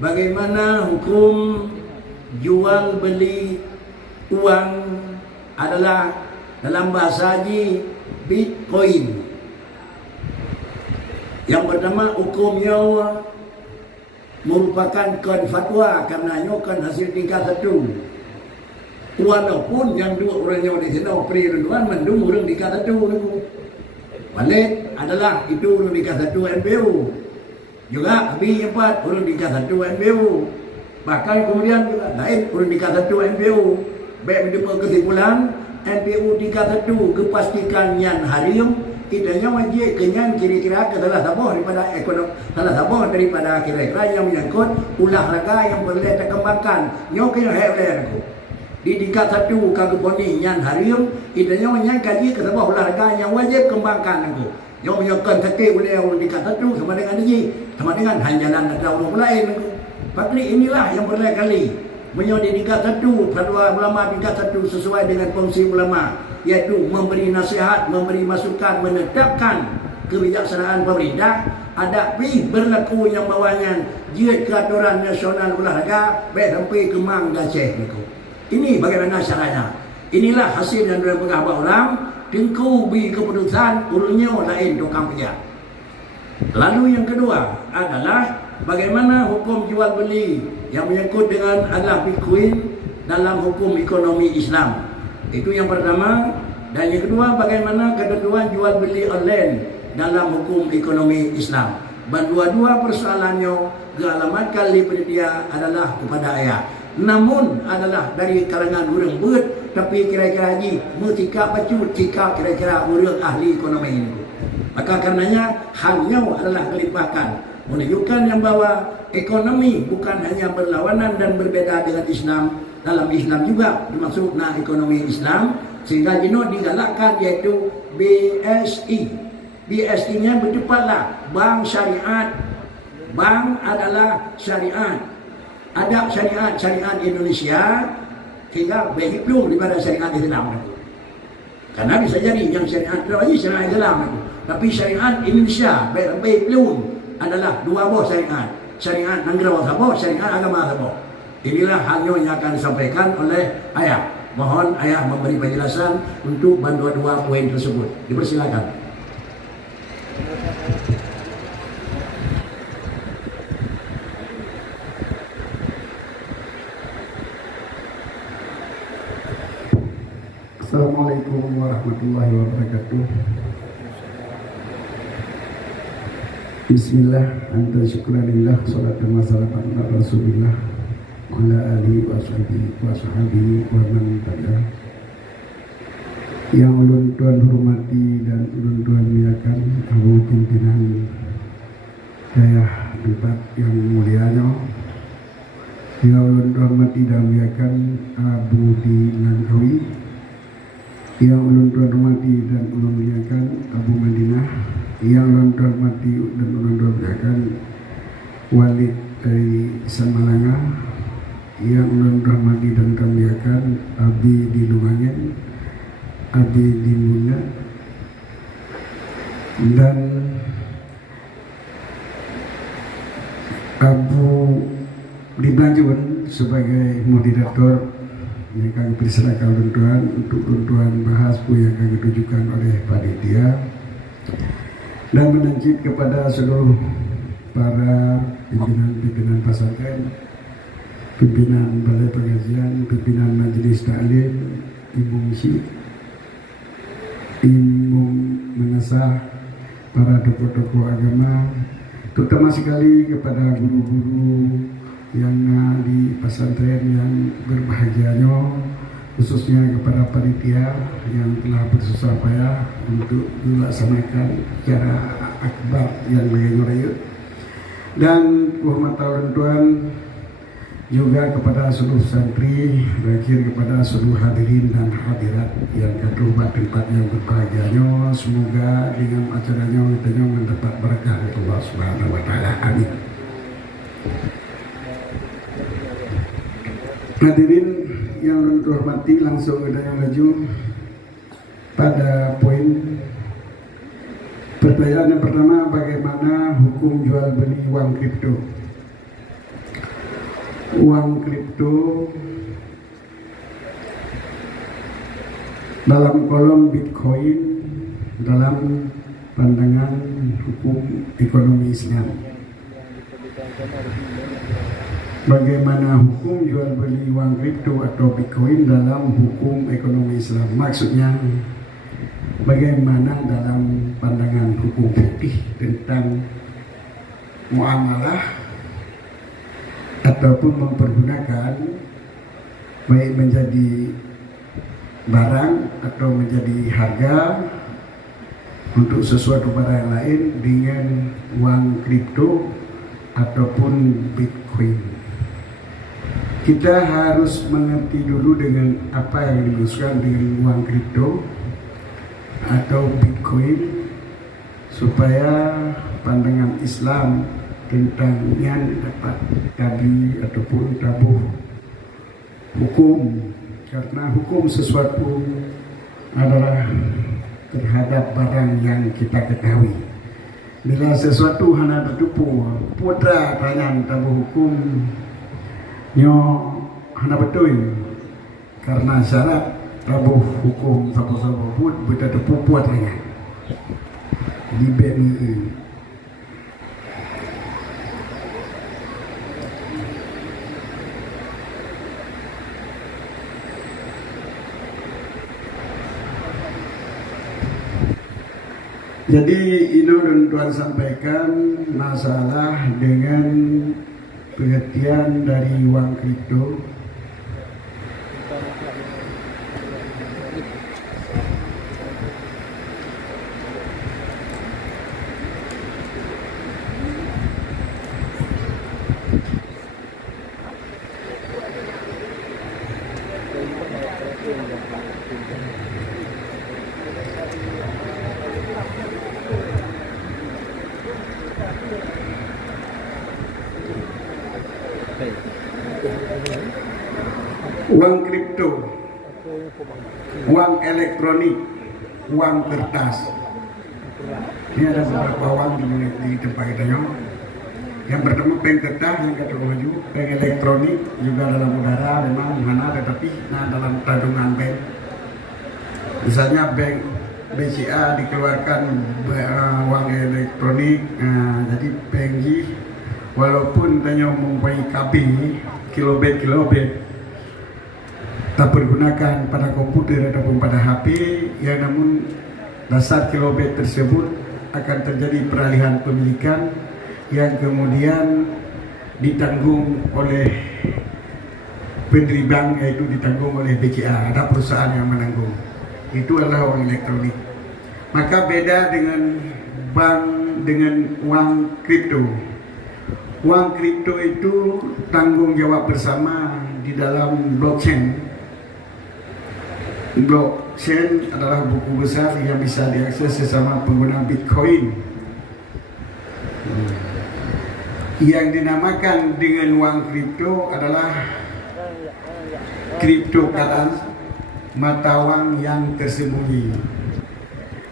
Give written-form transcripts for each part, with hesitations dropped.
Bagaimana hukum jual beli uang adalah dalam bahasa haji Bitcoin. Yang pertama, hukumnya merupakan kon fatwa karenanya kon hasil tingkat satu. Walaupun yang dua orangnya di sini perlindungan mendung orang tingkat satu. Balik adalah itu orang tingkat satu MPU. Juga habis yang empat orang tingkat satu MPU. Bahkan kemudian juga lain orang tingkat satu MPU. Baik menerima kesimpulan MPU tingkat satu kepastikan yang harium idanya wajib kenyan kira-kira ke salah satu daripada ekonomi, salah satu daripada kira-kira yang menyangkut olahraga yang boleh dikembangkan. Nyoknya oleh aku di tingkat satu kaguponi yang harium idanya menyangkaji ke sebuah olahraga yang wajib kembangkan aku. Yang menyokong sakit oleh orang tingkat satu sama dengan ini, sama dengan hanjalan atau orang lain aku. Fakri inilah yang berkali menyodi tingkat satu, fatwa ulama tingkat satu sesuai dengan fungsi ulama, yaitu memberi nasihat, memberi masukan, menetapkan kebijaksanaan pemerintah. Ada berlaku yang bawahnya jihad keaturan nasional olahraga baik sampai Kemang Gaceh niku. Ini bagaimana caranya? Inilah hasil yang dalam pengabak orang tengku bi keputusan urunnya lain tukang pijak. Lalu yang kedua adalah bagaimana hukum jual beli yang menyangkut dengan adalah Bitcoin dalam hukum ekonomi Islam. Itu yang pertama. Dan yang kedua, bagaimana ketentuan jual beli online dalam hukum ekonomi Islam. Dan dua-dua persoalannya kealamat kali penyedia adalah kepada ayah. Namun adalah dari kalangan orang buat, tapi kira-kira haji metika bacut jika kira-kira orang ahli ekonomi ini. Maka karenanya halnya adalah melimpahkan, menunjukkan yang bahwa ekonomi bukan hanya berlawanan dan berbeda dengan Islam. Dalam Islam juga dimaksud ekonomi Islam, sehingga jino digalakkan yaitu BSI. BSI-nya bertepatlah bank syariat. Bank adalah syariat. Ada syariat Indonesia sehingga lebih pelung daripada syariat Islam. Karena bisa jadi yang syariat syariat Islam itu. Tapi syariat Indonesia lebih pelung adalah dua buah syariat. Syariat negara Sabah, syariat agama Sabah. Inilah halnya yang akan disampaikan oleh ayah. Mohon ayah memberi penjelasan untuk dua poin tersebut. Dipersilakan. Assalamualaikum warahmatullahi wabarakatuh. Bismillah, anta syukuranillah, salatan wa salaman ala rasulillah wa ala alihi wa sahbihi wa man tabi'ah. Yang ulun Tuhan hormati dan ulun Tuhan muliakan Abu Pimpinan Dayah tempat yang mulianya, yang ulun Tuhan hormati dan muliakan Abu di Langkawi, yang ulun Tuhan hormati dan ulun muliakan Abu Madinah, yang ulun Tuhan hormati dan ulun Tuhan muliakan Walid dari Samalanga, yang ulun Tuhan hormati dan Tuhan muliakan Abi di Lumangen, Abi di Muna, dan Abu di Belanjuan sebagai moderator yang kami persilakan Tuhan untuk Tuhan bahas yang kami ditujukan oleh panitia, dan menancip kepada seluruh para pimpinan pesantren, pimpinan balai pengajian, pimpinan majelis taklim, imam syik, imam menasah, para tokoh-tokoh agama, terutama sekali kepada guru-guru yang di pesantren yang berbahagianya, khususnya kepada panitia yang telah bersusah payah untuk dilaksanakan secara akbar yang raya, dan kehormatan Tuhan juga kepada seluruh santri, terakhir kepada seluruh hadirin dan hadirat yang terlibat tempat yang berbahagianya. Semoga dengan acaranya kita mendapat berkah dari Allah Subhanahu wa taala. Amin. Hadirin yang terhormati, langsung kita maju pada poin pertanyaan yang pertama, bagaimana hukum jual beli uang kripto? uang kripto dalam kolom Bitcoin dalam pandangan hukum ekonomi Islam. Bagaimana hukum jual beli uang kripto atau Bitcoin dalam hukum ekonomi Islam? Maksudnya bagaimana dalam pandangan hukum fikih tentang muamalah ataupun mempergunakan baik menjadi barang atau menjadi harga untuk sesuatu barang lain dengan uang kripto ataupun Bitcoin. Kita harus mengerti dulu dengan apa yang dimaksudkan dengan uang kripto atau Bitcoin supaya pandangan Islam tentangnya dapat tabi ataupun tabuh hukum, karena hukum sesuatu adalah terhadap barang yang kita ketahui. Bila sesuatu hanya tertupu putra tanya tabuh hukum nyo hana betul karena syarat tabuh hukum sabo-sabo pun betul puat tanya di BNI. Jadi ini Tuan sampaikan masalah dengan pengertian dari uang kripto. Uang kripto, uang elektronik, uang kertas. Ini ada beberapa uang di tempat kita yang pertama peng kertas, yang kedua maju peng elektronik juga dalam udara memang mana, tetapi dalam tabungan bank. Misalnya bank BCA dikeluarkan uang elektronik, jadi bank walaupun tanya mempunyai KB kilobit tak pergunakan pada komputer ataupun pada HP, ya namun dasar kilobit tersebut akan terjadi peralihan pemilikan yang kemudian ditanggung oleh pendiri bank, yaitu ditanggung oleh BCA, ada perusahaan yang menanggung. Itu adalah uang elektronik. Maka beda dengan bank dengan uang kripto. Uang kripto itu tanggung jawab bersama di dalam blockchain. Blockchain adalah buku besar yang bisa diakses sesama pengguna Bitcoin. Yang dinamakan dengan uang kripto adalah cryptocurrency, mata uang yang tersembunyi.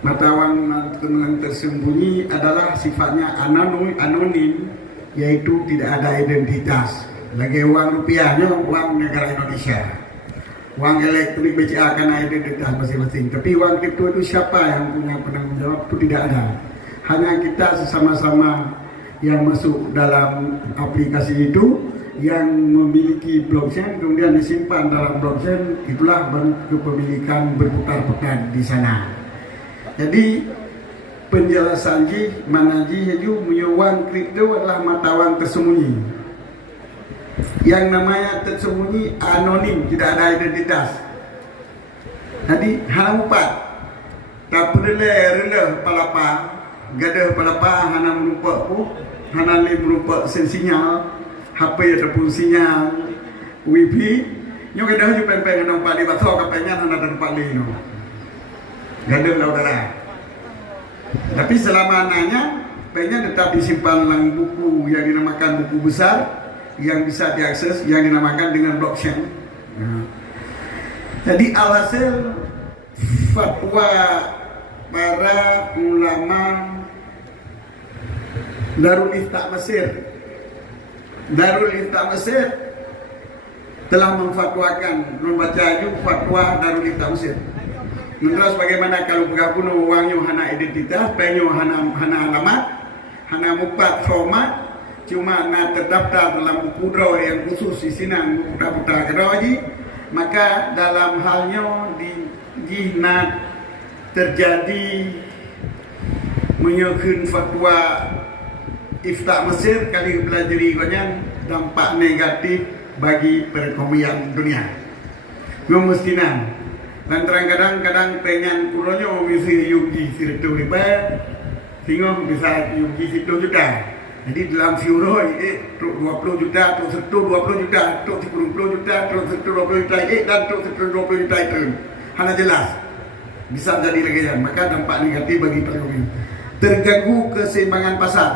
Mata uang yang tersembunyi adalah sifatnya anonim, yaitu tidak ada identitas. Lagi uang rupiahnya uang negara Indonesia. Uang elektronik BCA akan ada identitas masing-masing. Tapi uang kripto itu siapa yang punya penanggung jawab itu tidak ada. Hanya kita sesama-sama yang masuk dalam aplikasi itu yang memiliki blockchain kemudian disimpan dalam blockchain, itulah kepemilikan berputar-putar di sana. Jadi penjelasan manaji uang kripto adalah mata uang tersembunyi. Yang namanya tersembunyi anonim, tidak ada identitas. Jadi hana empat, tak perlu rendah palapa, gadah palapa hana merupa hana le merupa sinyal, HP ataupun sinyal WiFi. Nyo gadah ju pempeng nampak di batok kapengan hana tempat le no. Gadah saudara. Tapi selama nanya, pengen tetap disimpan dalam buku yang dinamakan buku besar, yang bisa diakses, yang dinamakan dengan blockchain. Jadi alhasil fatwa para ulama Darul Ifta Mesir telah memfatwakan membaca itu fatwa Darul Ifta Mesir. Terus bagaimana kalau bergabung uangnya hana identitas, penyo hana alamat, hana mupat format, cuma nak terdaftar dalam buku draw yang khusus di sini buku daftar keroji, maka dalam halnya di nak terjadi menyokun fatwa Ifta Mesir kali pelajari konyan dampak negatif bagi perekonomian dunia. Memestinan dan kadang-kadang pengen kulonyo misi yugi situ riba sehingga bisa yugi situ juta. Jadi dalam siuroi 20 juta, tu setu 20 juta, tu 10 juta, tu setu 20 juta, dan tu setu 20 juta itu. Hanya jelas bisa jadi lagi. Maka dampak negatif bagi perekonomian. Terganggu keseimbangan pasar.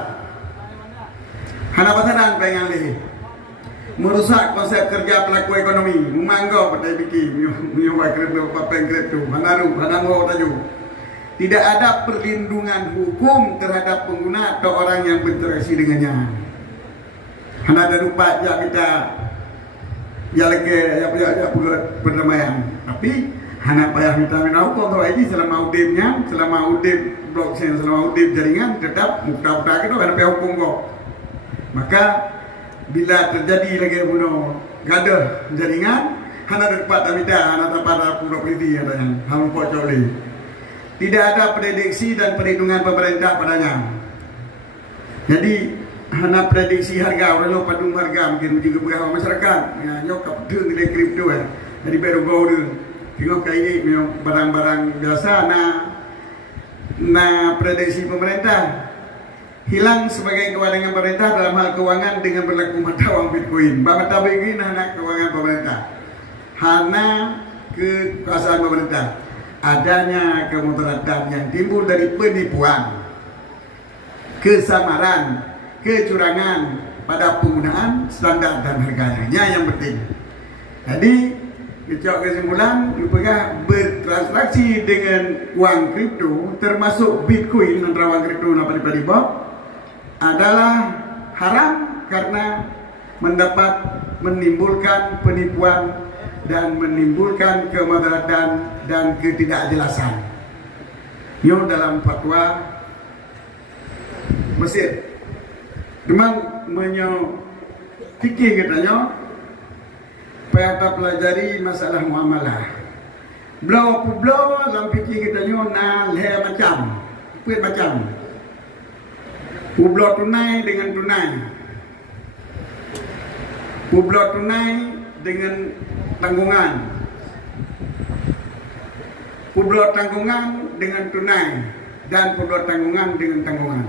Hana pasaran pengen lagi. Merusak konsep kerja pelaku ekonomi, memanggau pada bikin, menyumbang kereta, papen kereta, manaru, hanamo taju. Tidak ada perlindungan hukum terhadap pengguna atau orang yang berinteraksi dengannya. Hana ada rupa ya kita, ya lagi ya perdamaian. Tapi hana payah minta menau kau ini selama udip blockchain, selama udip jaringan tetap muka-muka kita hana payah hukum kau. Maka bila terjadi lagi bunuh gaduh jaringan, hana dapat amida, hana dapat pura polisi katanya, hana pocoli. Tidak ada prediksi dan perhitungan pemerintah padanya. Jadi hana prediksi harga, orang padung harga mungkin juga berapa masyarakat. Ya, nyokap tu nilai kripto ya. Jadi baru gold. Tengok kayak ini barang-barang biasa na prediksi pemerintah. Hilang sebagai kewenangan pemerintah dalam hal keuangan dengan berlaku mata uang Bitcoin. Mata Bitcoin hanya keuangan pemerintah, hanya kekuasaan pemerintah. Adanya kemudaratan yang timbul dari penipuan, kesamaran, kecurangan pada penggunaan standar dan harganya yang penting. Jadi kecok kesimpulan, apakah bertransaksi dengan uang kripto termasuk Bitcoin dan uang kripto daripada Bob adalah haram karena menimbulkan penipuan dan menimbulkan kemudaratan dan ketidakjelasan. Yo dalam fatwa Mesir, memang fikih katanya, payah pelajari masalah muamalah. Blau dalam fikih katanya nah macam. Publok tunai dengan tunai, publok tunai dengan tanggungan, publok tanggungan dengan tunai, dan publok tanggungan dengan tanggungan.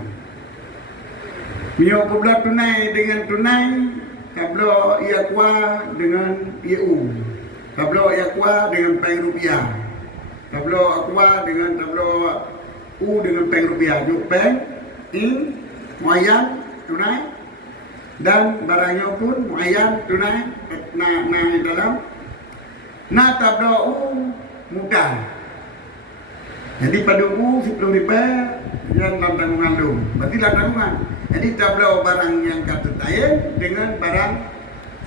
Mio publok tunai dengan tunai, kablo iakwa dengan IU, kablo iakwa dengan peng rupiah, kablo akwa dengan kablo U dengan peng rupiah, juk peng in muayyan tunai dan barangnya pun muayyan tunai dalam tablo mudah. Jadi pada 10 ribu yang dalam tanggungan tu, berarti dalam tanggungan. Jadi tablo barang yang kata tayen dengan barang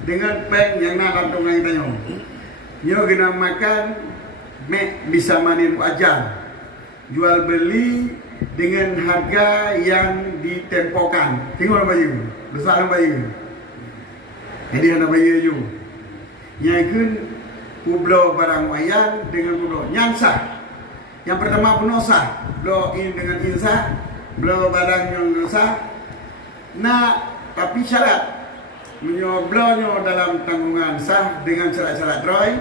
dengan peng yang dalam tanggungan kita nyo. Nyo kena makan bisa manin wajar, jual beli dengan harga yang ditempokan. Tengok nama you, besar nama you. Jadi nama you. Yang kun pulau barang wayan dengan pulau nyansah. Yang pertama pulau sah, pulau in dengan insah, pulau barang yang sah. Nah, tapi syarat menyoblonyo dalam tanggungan sah dengan syarat-syarat droy.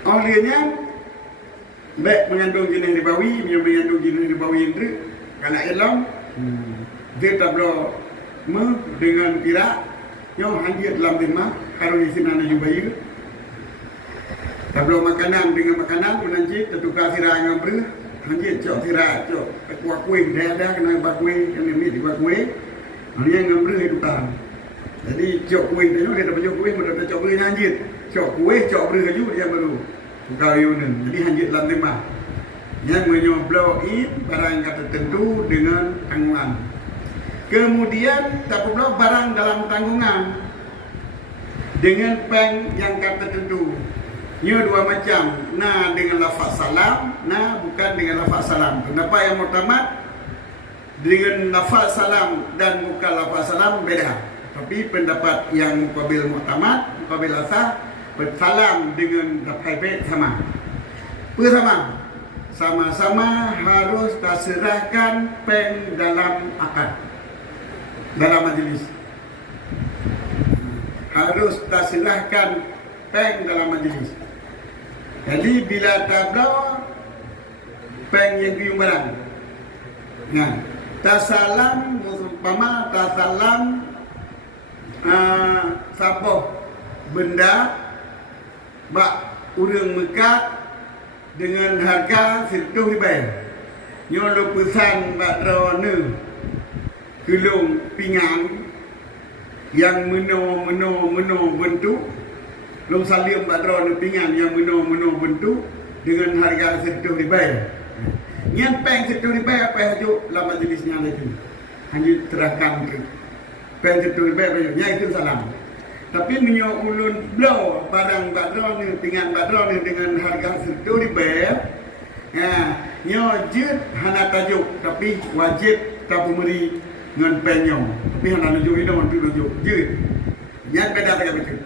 Olehnya baik mengandung jenis ribawi, mengandung jenis ribawi itu karena elong dia tablo dengan kira yang hadir dalam lima kalau di sini ada jubayu tablo makanan dengan makanan menanjit tertukar sirah yang ber hadir cok sirah cok kuah kuih dah kena bakui yang ini di bakui yang ngambil itu kan jadi cok kuih tu dia dapat cok kuih mudah cok kuih hadir cok kuih cok ber kaju dia baru kawin. Jadi hanjit dalam lima yang menyobloi barang yang tertentu dengan tanggungan. Kemudian tak perlu barang dalam tanggungan dengan peng yang kata tertentu. Nya dua macam. Nah dengan lafaz salam, nah bukan dengan lafaz salam. Pendapat yang muktamad dengan lafaz salam dan bukan lafaz salam beda. Tapi pendapat yang muqabil muktamad, muqabil asah, salam dengan lafaz bait sama. Bersama, sama-sama harus terserahkan peng dalam akad, dalam majlis. Harus terserahkan peng dalam majlis. Jadi bila tablau peng yang kuyung barang. Nah, tasalam umpama tasalam sapoh benda bak urang mekat dengan harga RM100. Nyo pesan bak drone kulung pinggan yang meno bentuk. Long salim badron pingan yang meno bentuk dengan harga RM100. Nyan peng RM100 apa hajuk la majlisnya lagi. Hanya terahkan ke peng RM100 apa nya itu salam. Tapi menyo ulun blow barang badron pingan badron dengan harga RM100. Ya, nyo jut hana tajuk tapi wajib tapu meri ngan penyo. Tapi hana nujuk itu untuk nujuk jut. Nyan beda dengan betul.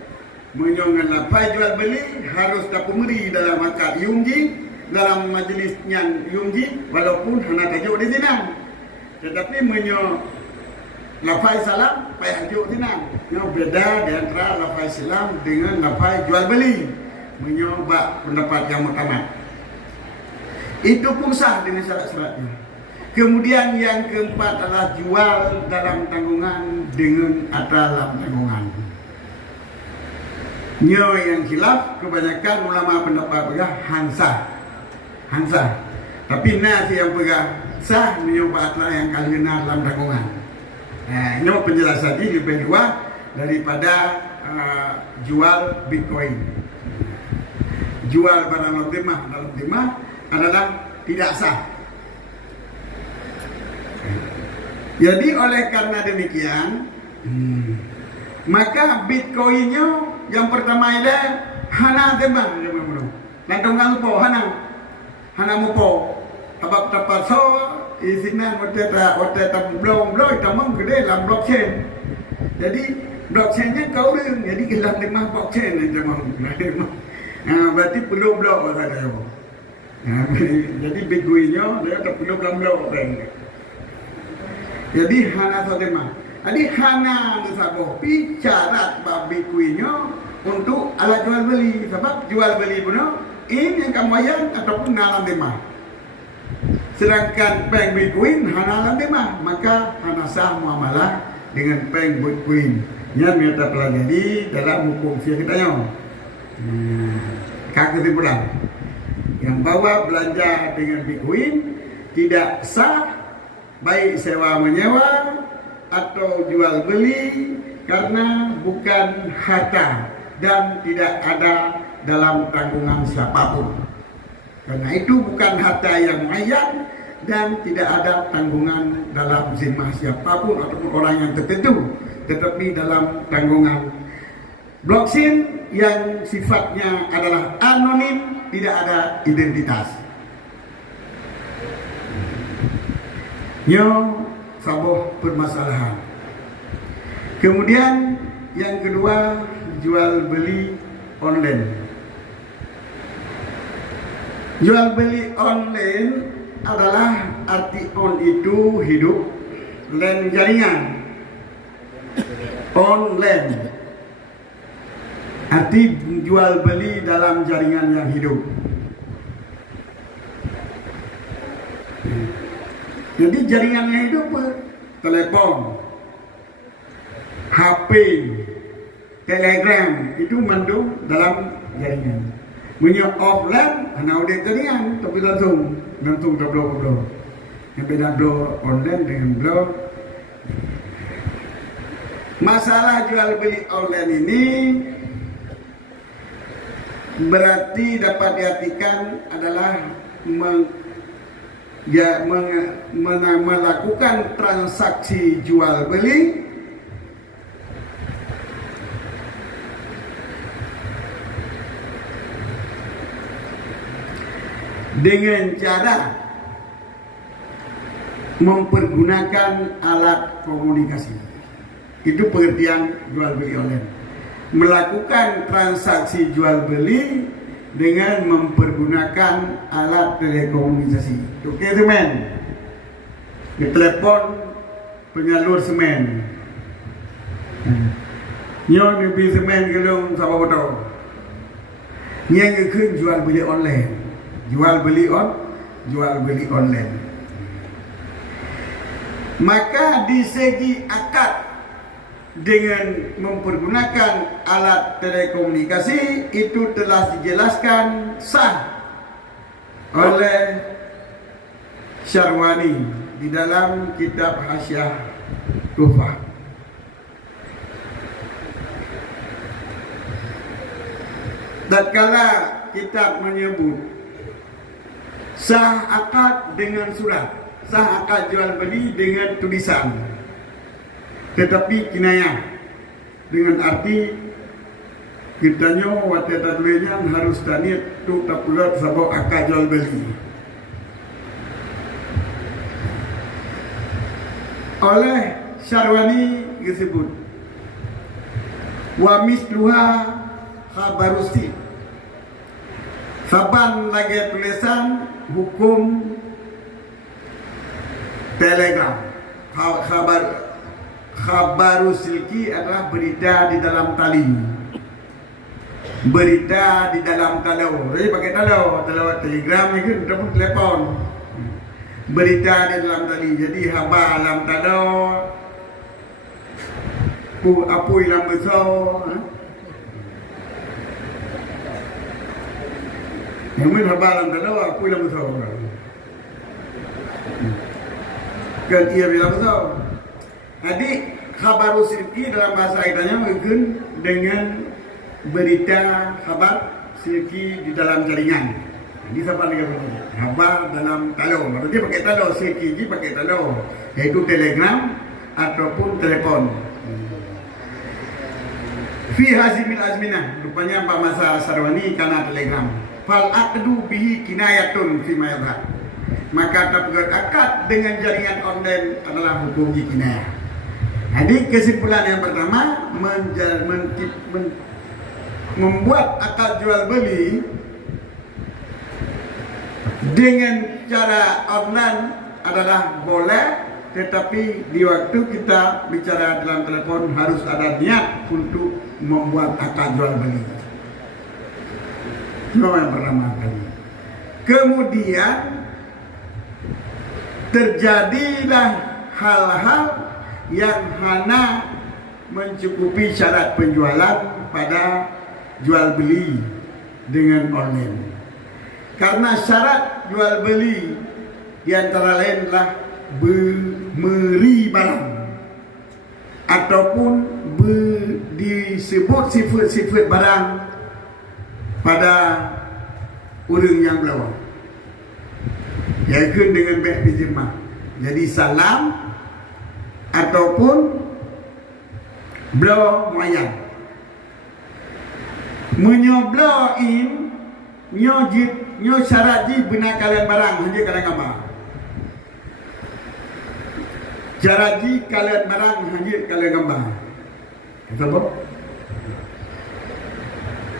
Menyongan lapai jual beli harus tapumeri dalam akad yumji, dalam majlis yang yumji, walaupun hana tajuk di sini. Tetapi menyo lapai salam payah tajuk di sini. Nyo beda di antara lapai salam dengan lapai jual beli. Menyo bak pendapat yang muktamad. Itu pun sah dengan syarat-syaratnya. Kemudian yang keempat adalah jual dalam tanggungan dengan dalam tanggungan. Nyo yang khilaf kebanyakan ulama pendapat pegang Hansa. Tapi nasi yang pegang sah menyoba atlah yang kalina dalam tanggungan. Nyo penjelasan ini lebih luas daripada jual Bitcoin. Jual barang dalam timah adalah tidak sah. Jadi oleh karena demikian, maka Bitcoinnya yang pertama ada hana tembang lantong lupa hana mupo abak dapat so isinya oteta blong tamang gede dalam blockchain. Jadi blockchainnya kau ring jadi dalam tembang blockchain aja mang. Berarti perlu blok ada. Jadi Bitcoinnya dia tak perlu blok bank. Jadi hana so tembang. Jadi hana nisabo bicara babi kuinya untuk alat jual beli. Sebab jual beli pun ini yang kamu bayar ataupun dalam tema. Sedangkan peng bitcoin hana dalam tema, maka hana sah muamalah dengan peng bitcoin. Yang kita pelajari dalam hukum fiqh kita yang kesimpulan yang bawa belanja dengan bitcoin tidak sah baik sewa menyewa atau jual beli karena bukan harta dan tidak ada dalam tanggungan siapapun. Karena itu bukan harta yang muayyan dan tidak ada tanggungan dalam zimmah siapapun ataupun orang yang tertentu, tetapi dalam tanggungan blockchain yang sifatnya adalah anonim, tidak ada identitas. Sabuh permasalahan. Kemudian yang kedua, jual beli online. Jual beli online adalah arti on itu hidup, len jaringan. Online arti jual beli dalam jaringan yang hidup. Jadi jaringannya itu apa? Telepon, HP, Telegram itu mandung dalam jaringan. Punya offline, hanya udah jaringan, tapi langsung blog. Yang beda blog online dengan blog. Masalah jual beli online ini berarti dapat diartikan adalah melakukan transaksi jual beli dengan cara mempergunakan alat komunikasi. Itu pengertian jual beli online. Melakukan transaksi jual beli dengan mempergunakan alat telekomunikasi. Oke teman, di telepon penyalur semen. Nyo nebi semen gelung sama betul. Yang ke jual beli online. Jual beli online. Maka di segi akad dengan mempergunakan alat telekomunikasi itu telah dijelaskan sah oleh Syarwani di dalam kitab Hasyiah Tuhfah. Tatkala kitab menyebut sah akad dengan surat, sah akad jual beli dengan tulisan, tetapi kinayah dengan arti kitanya waktu tatulinya harus taniat tu tak pula sabuk akad jual beli. Oleh Syarwani disebut wa misluha khabarusi, saban lagi tulisan hukum telegram. Khabarusilki adalah berita di dalam tali, berita di dalam talau. Jadi pakai talau telegram ni kan dapat telepon. Berita di dalam tali. Jadi khabar dalam talau, apa yang besar. Yang mana khabar dalam talau, apa yang besar. Gantian yang besar. Jadi khabar silki dalam bahasa Arabnya mungkin dengan berita khabar silki di dalam jaringan. Jadi siapa lagi begini? Khabar dalam talau. Maksudnya pakai talau, silki ini pakai talau, yaitu telegram ataupun telepon. Fi hazimil azminah, rupanya Pak Masa Syarwani karena telegram. Fal aqdu bihi kinayatun fi ma yadhhar. Maka terpegat akad dengan jaringan online adalah hukum kinayah. Jadi kesimpulan yang pertama, membuat akad jual beli dengan cara online adalah boleh, tetapi di waktu kita bicara dalam telepon harus ada niat untuk membuat akad jual beli. Itu yang pertama kali. Kemudian terjadilah hal-hal yang hanya mencukupi syarat penjualan pada jual beli dengan online. Karena syarat jual beli di antara lain adalah memberi barang ataupun disebut sifat-sifat barang pada orang yang belawang, yaitu dengan baik pinjaman. Jadi salam ataupun blow moyang menyobloin nyo syarat ji benar kalian barang hanya kalian gambar syarat ji kalian barang hanya kalian gambar apa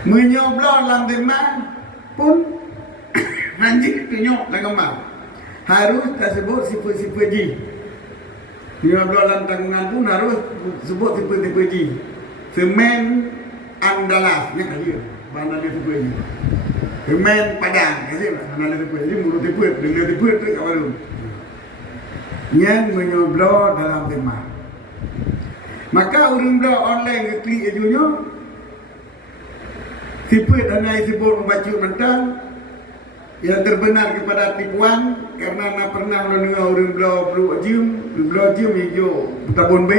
menyoblo dalam demand pun hanya tunjuk dalam gambar harus tersebut sifat-sifat ji. Dia dalam tanggungan pun harus sebut tipe-tipe G. Semen Andalas, ni kali mana dia tipe G. Semen Padang, kasi mana dia tipe G, mulut tipe, dengan tipe tu kat baru. Yang menyoblo dalam tema. Maka orang bela online klik ajunya, tipe dana sebut membaca mentang, yang terbenar kepada tipuan karena nak pernah mendengar orang bela jum hijau tabun B.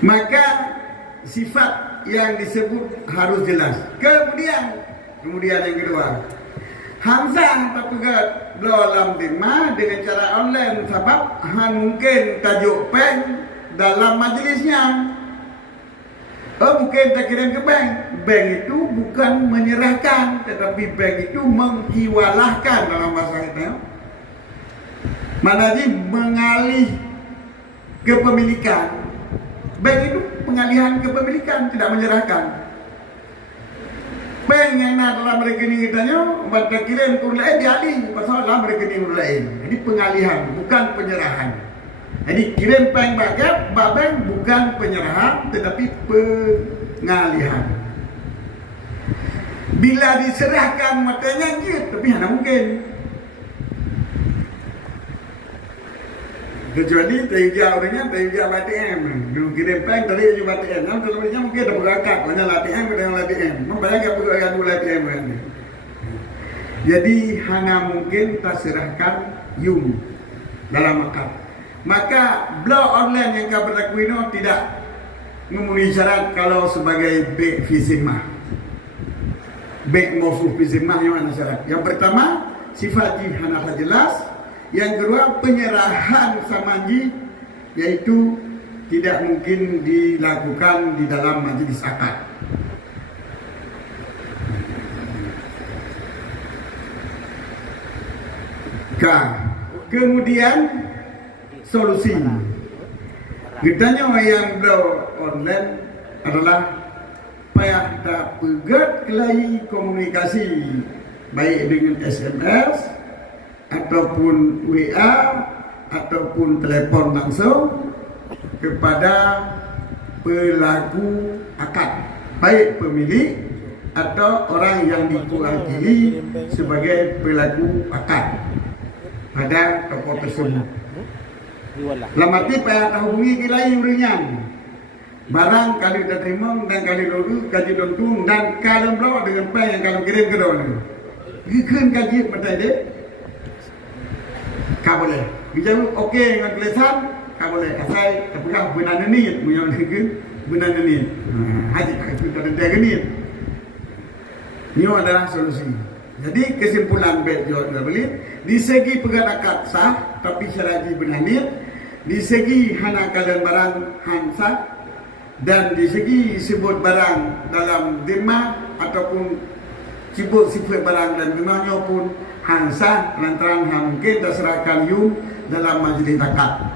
Maka sifat yang disebut harus jelas. Kemudian yang kedua, Hamzah terpegat bela dalam tema dengan cara online sebab mungkin tajuk pen dalam majlisnya. Oh, bukan tak kirim ke bank. Bank itu bukan menyerahkan, tetapi bank itu menghiwalahkan dalam bahasa kita. Mana di mengalih kepemilikan. Bank itu pengalihan kepemilikan, tidak menyerahkan. Bank yang nak dalam rekening kita nyo, baca kirim ke orang lain dialih pasal dalam rekening orang lain. Jadi pengalihan, bukan penyerahan. Jadi kirim bank bank bukan penyerahan, tetapi pengalihan. Bila diserahkan matanya je, tapi mana mungkin. Kecuali terhijau orangnya, terhijau ATM. Dulu kirim bank, tadi juga ATM. Yang terlalu mungkin ada berangkat, banyak ATM, ada yang ATM. Membayangkan berangkat dulu ATM. Jadi hanya mungkin terserahkan YUM dalam akad. Maka blok online yang kau berlaku ini tidak memenuhi syarat kalau sebagai bank fisimah. Bank mausuh fisimah yang mana syarat? Yang pertama, sifat hana jelas. Yang kedua, penyerahan samanji, yaitu tidak mungkin dilakukan di dalam majelis akad. Kemudian solusi. Kitanya yang blow online adalah payah tak pegat kelai komunikasi baik dengan SMS ataupun WA ataupun telefon langsung kepada pelaku akad, baik pemilik atau orang yang diwakili sebagai pelaku akad pada toko tersebut. Lamati payah hubungi kilai urinya. Barang kali terima dan kali dulu kaji dontung dan kalau bawa dengan payah yang kalau kirim ke dalam. Gikan kaji pada dia. Kau boleh. Bicara okey dengan tulisan, kau boleh. Kasai tapi kau benar ni, punya negeri benar ni. Haji kau tak ada ni. Ini adalah solusi. Jadi kesimpulan bet jual beli di segi pegang akad sah tapi syarat benar ni, di segi hana kalian barang sah dan di segi sebut barang dalam dema ataupun sebut sifat barang dan demanya pun hansah lantaran mungkin terserahkan YUM dalam majlis akad.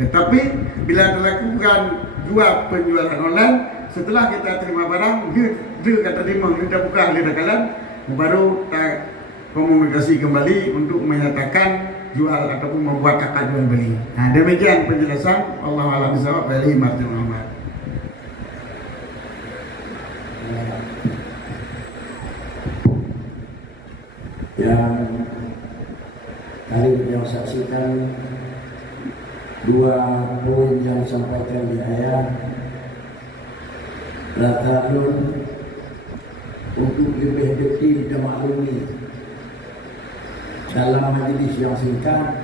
Tetapi bila dilakukan jual penjualan online, setelah kita terima barang, dia kata terima, kita buka lidah kalian, baru komunikasi kembali untuk menyatakan jual ataupun membuat akad jual beli. Nah, demikian penjelasan. Allah a'lam bishawab. Walillahi Muhammad. Yang kali beliau saksikan dua poin yang disampaikan di ayat latarun untuk lebih detil dan maklumi dalam majlis yang singkat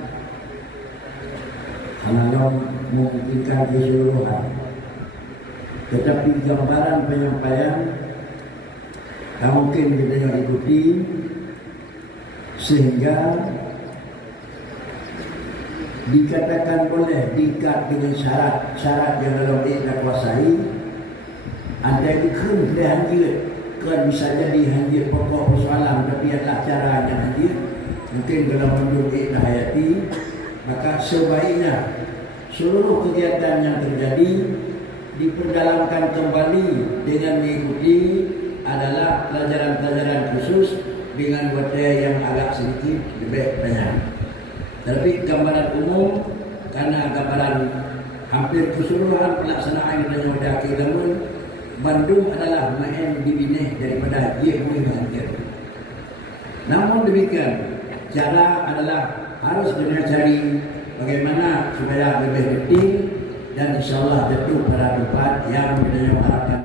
hanya memungkinkan keseluruhan, tetapi gambaran penyampaian mungkin kita yang ikuti sehingga dikatakan boleh diikat dengan syarat yang dalam dia kuasai. Ada yang dihanjir kan bisa jadi hanjir pokok persoalan, tapi adalah cara yang hanjir mungkin dalam menurut hayati. Maka sebaiknya seluruh kegiatan yang terjadi diperdalamkan kembali dengan mengikuti adalah pelajaran-pelajaran khusus dengan budaya yang agak sedikit lebih banyak. Tapi gambaran umum, karena gambaran hampir keseluruhan pelaksanaan yang sudah kita Bandung adalah main dibineh daripada dia mengajar. Namun demikian, cara adalah harus dengan cari bagaimana supaya lebih detil dan insyaAllah jatuh pada tempat yang kita harapkan.